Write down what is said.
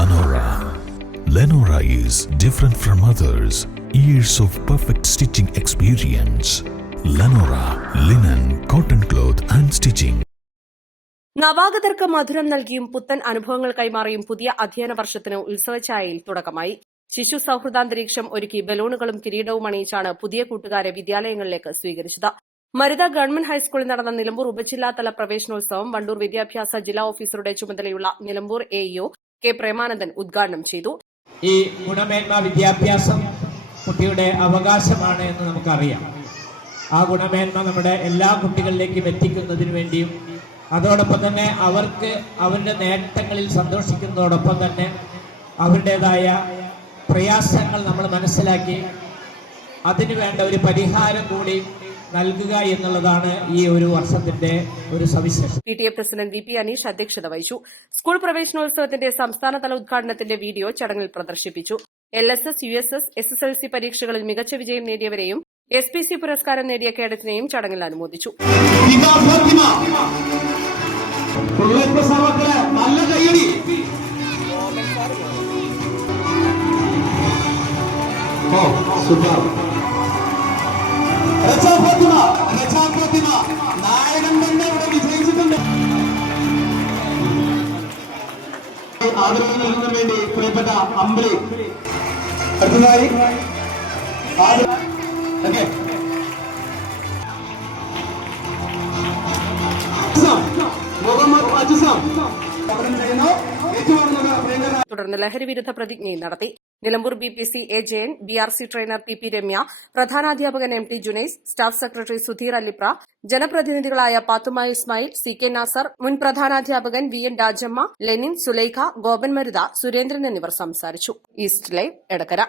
Lenora. Lenora is different from others. Years of perfect stitching experience. Lenora, linen, cotton cloth and stitching. നവാഗതർക്ക് മധുരം നൽകിയും പുത്തൻ അനുഭവങ്ങൾ കൈമാറിയും പുതിയ അധ്യയന വർഷത്തിന് ഉത്സവഛായയിൽ തുടക്കമായി. ശിശു സൌഹൃദാന്തരീക്ഷം ഒരുക്കി ബലൂണുകളും കിരീടവും അണിയിച്ചാണ് പുതിയ കൂട്ടുകാരെ വിദ്യാലയങ്ങളിലേക്ക് സ്വീകരിച്ചത്. മരുത ഗവൺമെന്റ് ഹൈസ്കൂളിൽ നടന്ന നിലമ്പൂർ ഉപജില്ലാതല പ്രവേശനോത്സവം വണ്ടൂർ വിദ്യാഭ്യാസ ജില്ലാ ഓഫീസറുടെ ചുമതലയുള്ള നിലമ്പൂർ എഇഒ കെ പ്രേമാനന്ദൻ ഉദ്ഘാടനം ചെയ്തു. ഈ ഗുണമേന്മ വിദ്യാഭ്യാസം കുട്ടിയുടെ അവകാശമാണ് എന്ന് നമുക്കറിയാം. ആ ഗുണമേന്മ നമ്മുടെ എല്ലാ കുട്ടികളിലേക്കും എത്തിക്കുന്നതിന് വേണ്ടിയും അതോടൊപ്പം തന്നെ അവർക്ക് അവരുടെ നേട്ടങ്ങളിൽ സന്തോഷിക്കുന്നതോടൊപ്പം തന്നെ അവരുടേതായ പ്രയാസങ്ങൾ നമ്മൾ മനസ്സിലാക്കി അതിനു വേണ്ട ഒരു പരിഹാരം കൂടി നൽകുക എന്നുള്ളതാണ് ഈ ഒരു വർഷത്തിന്റെ ഒരു സവിശേഷത. PTA പ്രസിഡന്റ് VP അനീഷ് അധ്യക്ഷത വഹിച്ചു. സ്കൂൾ പ്രവേശനോത്സവത്തിന്റെ സംസ്ഥാനതല ഉദ്ഘാടനത്തിന്റെ വീഡിയോ ചടങ്ങിൽ പ്രദർശിപ്പിച്ചു. LSS, USS, SSLC പരീക്ഷകളിൽ മികച്ച വിജയം നേടിയവരെയും SPC പുരസ്കാരം നേടിയ കേഡറ്റിനെയും ചടങ്ങിൽ അനുമോദിച്ചു. നായകൻ തന്നെ ഇവിടെ വിജയിച്ചിട്ടുണ്ട്. ആദരവ് നൽകുന്നതിന് വേണ്ടി പ്രിയപ്പെട്ട അമ്പലി അടുത്തതായി തുടർന്ന് ലഹരി വിരുദ്ധ പ്രതിജ്ഞയും നടത്തി. Nilambur BPC A Jayan, BRC trainer PP Ramya, പ്രധാനാധ്യാപകൻ MT Junais, staff secretary Sudheer Allipra, ജനപ്രതിനിധികളായ പാത്തുമ ഇസ്മായിൽ, CK നാസർ, മുൻ പ്രധാനാധ്യാപകൻ VN രാജമ്മ, ലെനിൻ, സുലൈഖ, ഗോപൻ മരുത, സുരേന്ദ്രൻ എന്നിവർ സംസാരിച്ചു. East Live Edakkara.